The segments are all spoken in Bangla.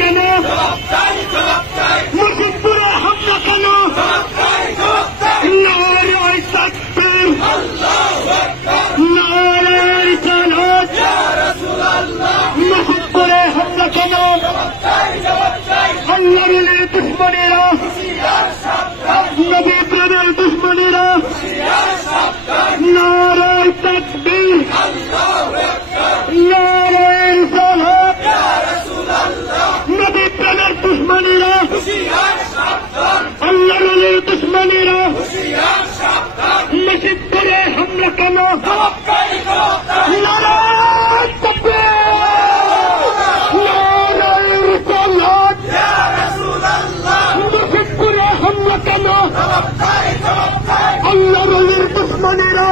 কেন? মুজিবপুরে হামলা কেন? নারায়ে তাকবীর, নারায়ে রিসালাত। মুজিবপুরে হামলা কেন? আল্লাহর দুশমনেরা, নবী প্রেমের দুশমনেরা। নারায়ে তাকবীর, নারায়ে রিসালাত। নবী প্রেমের দুশমনেরা, আল্লাহর দুশমনেরা। মুজিবপুরে হামলা কেন? নারায়ে তাকবীর, নারায়ে রিসালাত। মুজিবপুরে হামলা কেন? আল্লাহর দুশমনেরা,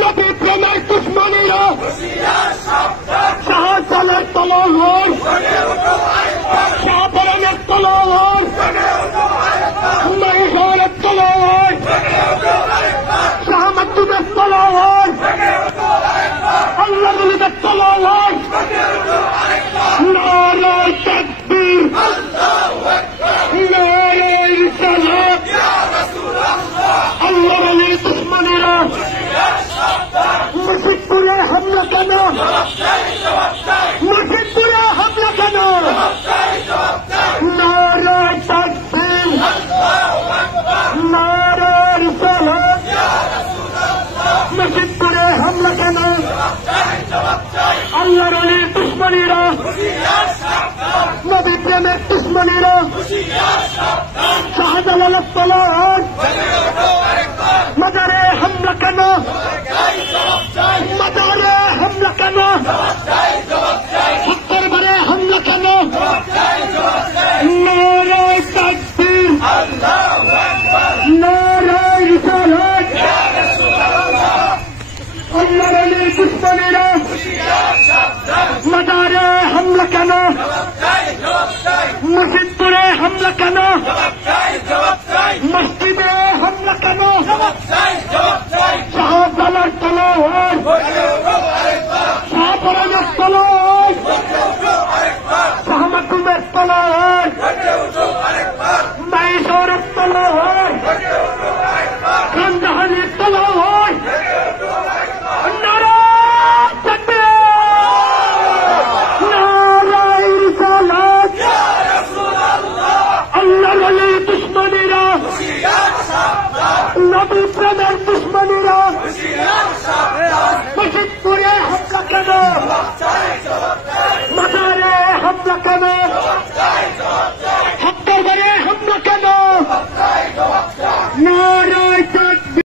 নবী প্রেমের দুশমনেরা। শাহজালালের তলোয়ার, শাহপরানের তলোয়ার, মাইহারের তলোয়ার, শাহ মাকতুমের তলোয়ার, আল্লাহর ওলিদের তলোয়ার। নারায়ে তাকবীর, নারায়ে রিসালাত। আল্লাহর ওলির দুশমনেরা। মুজিবপুরে হামলা কেন? মুজিবপুরে হামলা কেন? নারায়ে তাকবীর, নারায়ে রিসালাত। মুজিবপুরে হামলা কেন? আল্লাহর ওলির দুশমনেরা, নবী প্রেমের দুশমনেরা। শাহজালালের তলোয়ার, মাজারে হামলা কেন? মাজারে হামলা কেন? হত্যার বারে হামলা কেন? নারায়ে তাকবীর, নারায়ে রিসালাত। আল্লাহর ওলির দুশমনেরা। মাজারে হামলা কেন? মসজিদপুরে হামলা কেন? মসজিদে হামলা কেন? শাহজালালের তলোয়ার, শাহপরানের তলোয়ার, শাহ মাকতুমের তলোয়ার, মাইহারের তলোয়ার, খানজাহানের তলোয়ার। নারায়ে তাকবীর, নারায়ে রিসালাত। আল্লাহর ওলির দুশমনেরা, নবী প্রেমের দুশমনেরা। মুজিবপুরে হামলা কেন?